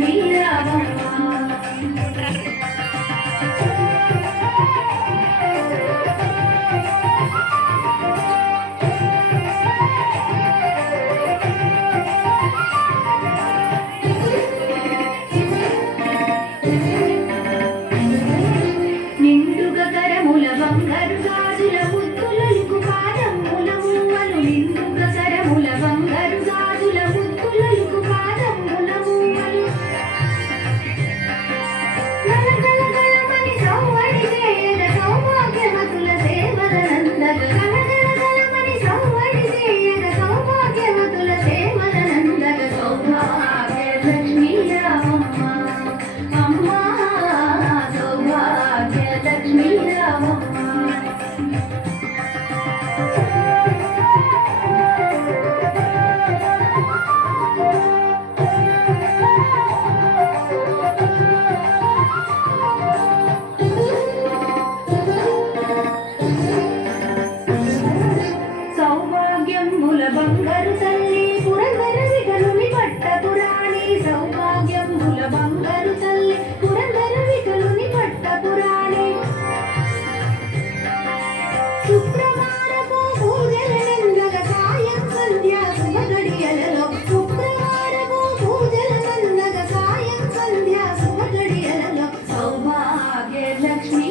లక్ష్మీ రావమ్మ నిండుగ కరముల బంగారు గాజుల ముద్దులకు పాదముల మూవలు నిండుగ కరముల బంగారు గాజుల ముద్దులకు పాదముల మూవలు గలగలగలమని సౌవడి చేయగ సౌభాగ్యవతుల సేవలనందగ గలగలగలమని సౌవడి చేయగ సౌభాగ్యవతుల సేవలనందగ సౌభాగ్య లక్ష్మీ రామమ్మ అమ్మా సౌభాగ్య లక్ష్మీ రామమ్మ సౌభాగ్యముల బంగారు తల్లి పురందర వికలుని పట్టపురాణి సౌభాగ్యముల బంగారు తల్లి పురందర వికలుని పట్టపురాణి శుక్రవారపు పూజలనందగ సాయం సంధ్యా శుభగడియలలో శుక్రవారపు పూజలనందగ సాయం సంధ్యా శుభగడియలలో సౌభాగ్య లక్ష్మీ